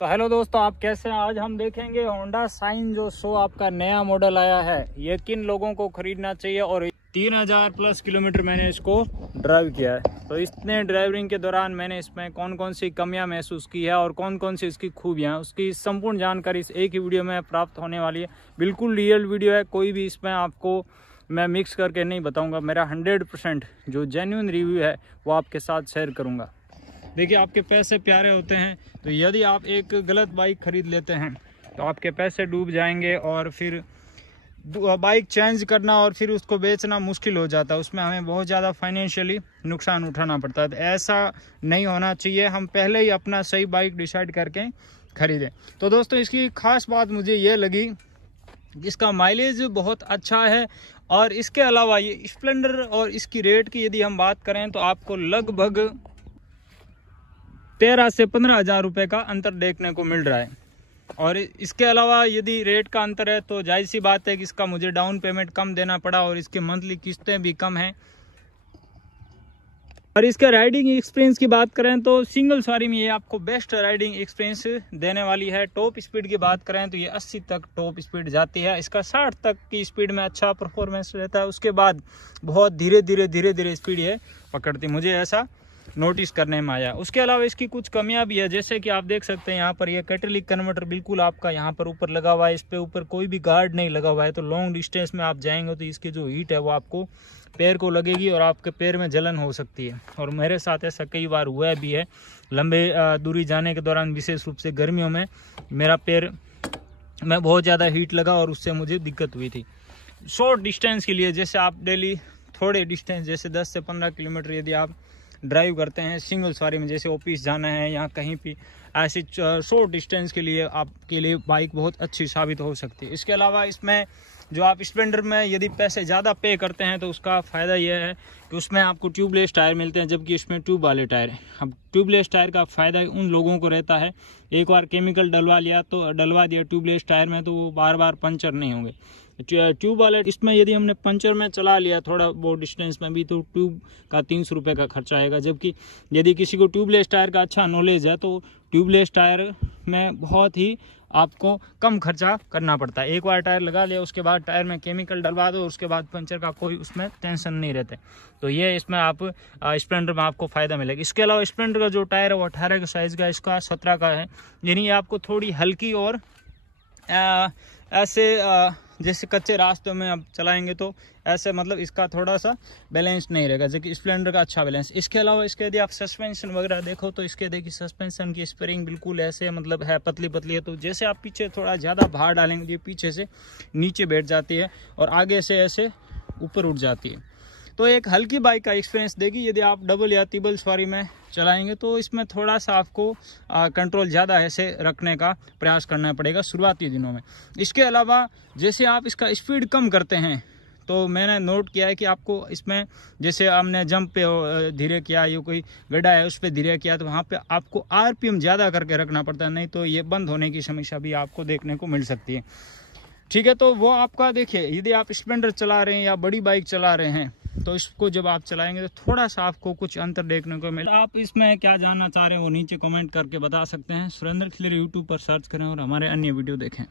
तो हेलो दोस्तों, आप कैसे हैं। आज हम देखेंगे होंडा शाइन जो आपका नया मॉडल आया है, ये किन लोगों को खरीदना चाहिए। और 3000 प्लस किलोमीटर मैंने इसको ड्राइव किया है। तो इतने ड्राइविंग के दौरान मैंने इसमें कौन कौन सी कमियां महसूस की है और कौन कौन सी इसकी खूबियां, उसकी संपूर्ण जानकारी इस एक ही वीडियो में प्राप्त होने वाली है। बिल्कुल रियल वीडियो है, कोई भी इसमें आपको मैं मिक्स करके नहीं बताऊँगा। मेरा 100% जो जेन्युइन रिव्यू है वो आपके साथ शेयर करूँगा। देखिए, आपके पैसे प्यारे होते हैं, तो यदि आप एक गलत बाइक खरीद लेते हैं तो आपके पैसे डूब जाएंगे और फिर बाइक चेंज करना और फिर उसको बेचना मुश्किल हो जाता है। उसमें हमें बहुत ज़्यादा फाइनेंशियली नुकसान उठाना पड़ता है। तो ऐसा नहीं होना चाहिए, हम पहले ही अपना सही बाइक डिसाइड करके खरीदें। तो दोस्तों, इसकी खास बात मुझे ये लगी, इसका माइलेज बहुत अच्छा है। और इसके अलावा ये स्प्लेंडर और इसकी रेट की यदि हम बात करें तो आपको लगभग 13 से 15 हज़ार रुपये का अंतर देखने को मिल रहा है। और इसके अलावा यदि रेट का अंतर है तो जाहिर सी बात है कि इसका मुझे डाउन पेमेंट कम देना पड़ा और इसके मंथली किस्तें भी कम हैं। और इसका राइडिंग एक्सपीरियंस की बात करें तो सिंगल सवारी में ये आपको बेस्ट राइडिंग एक्सपीरियंस देने वाली है। टॉप स्पीड की बात करें तो ये 80 तक टॉप स्पीड जाती है। इसका 60 तक की स्पीड में अच्छा परफॉर्मेंस रहता है। उसके बाद बहुत धीरे धीरे स्पीड ये पकड़ती, मुझे ऐसा नोटिस करने में आया। उसके अलावा इसकी कुछ कमियां भी है, जैसे कि आप देख सकते हैं यहाँ पर ये कैटालिटिक कन्वर्टर बिल्कुल आपका यहाँ पर ऊपर लगा हुआ है। इस पे ऊपर कोई भी गार्ड नहीं लगा हुआ है। तो लॉन्ग डिस्टेंस में आप जाएंगे तो इसकी जो हीट है वो आपको पैर को लगेगी और आपके पैर में जलन हो सकती है। और मेरे साथ ऐसा कई बार हुआ भी है। लंबे दूरी जाने के दौरान विशेष रूप से गर्मियों में मेरा पैर में बहुत ज़्यादा हीट लगा और उससे मुझे दिक्कत हुई थी। शॉर्ट डिस्टेंस के लिए, जैसे आप डेली थोड़े डिस्टेंस जैसे 10 से 15 किलोमीटर यदि आप ड्राइव करते हैं सिंगल सवारी में, जैसे ऑफिस जाना है या कहीं भी ऐसे शॉर्ट डिस्टेंस के लिए आपके लिए बाइक बहुत अच्छी साबित हो सकती है। इसके अलावा इसमें जो आप स्प्लेंडर में यदि पैसे ज़्यादा पे करते हैं तो उसका फ़ायदा यह है कि उसमें आपको ट्यूबलेस टायर मिलते हैं, जबकि इसमें ट्यूब वाले टायर हैं। अब ट्यूबलेस टायर का फ़ायदा उन लोगों को रहता है, एक बार केमिकल डलवा दिया ट्यूबलेस टायर में तो वो बार बार पंचर नहीं होंगे। ट्यूब वाले इसमें यदि हमने पंचर में चला लिया थोड़ा बहुत डिस्टेंस में भी तो ट्यूब का 300 रुपये का खर्चा आएगा। जबकि यदि किसी को ट्यूबलेस टायर का अच्छा नॉलेज है तो ट्यूबलेस टायर में बहुत ही आपको कम खर्चा करना पड़ता है। एक बार टायर लगा लिया, उसके बाद टायर में केमिकल डलवा दो, उसके बाद पंचर का कोई उसमें टेंशन नहीं रहते। तो ये इसमें आप स्प्लेंडर में आपको फ़ायदा मिलेगा। इसके अलावा स्प्लेंडर का जो टायर है वो 18 के साइज़ का, इसका 17 का है। यानी आपको थोड़ी हल्की और ऐसे जैसे कच्चे रास्तों में आप चलाएंगे तो ऐसे मतलब इसका थोड़ा सा बैलेंस नहीं रहेगा, जबकि स्प्लेंडर का अच्छा बैलेंस। इसके अलावा इसके यदि आप सस्पेंशन वगैरह देखो तो इसके देखिए सस्पेंशन की स्प्रिंग बिल्कुल ऐसे मतलब है पतली है। तो जैसे आप पीछे थोड़ा ज़्यादा भार डालेंगे ये पीछे से नीचे बैठ जाती है और आगे से ऐसे ऊपर उठ जाती है। तो एक हल्की बाइक का एक्सपीरियंस देगी। यदि आप डबल या ट्रिपल सवारी में चलाएंगे तो इसमें थोड़ा सा आपको कंट्रोल ज़्यादा ऐसे रखने का प्रयास करना पड़ेगा शुरुआती दिनों में। इसके अलावा जैसे आप इसका स्पीड कम करते हैं तो मैंने नोट किया है कि आपको इसमें जैसे हमने जंप पे धीरे किया, ये कोई गड्ढा है उस पर धीरे किया तो वहाँ पे आपको RPM ज़्यादा करके रखना पड़ता है, नहीं तो ये बंद होने की समस्या भी आपको देखने को मिल सकती है। ठीक है, तो वो आपका देखिए, यदि आप स्प्लेंडर चला रहे हैं या बड़ी बाइक चला रहे हैं तो इसको जब आप चलाएंगे तो थोड़ा सा आपको कुछ अंतर देखने को मिले। आप इसमें क्या जानना चाह रहे हैं वो नीचे कमेंट करके बता सकते हैं। सुरेंद्र खिलरी यूट्यूब पर सर्च करें और हमारे अन्य वीडियो देखें।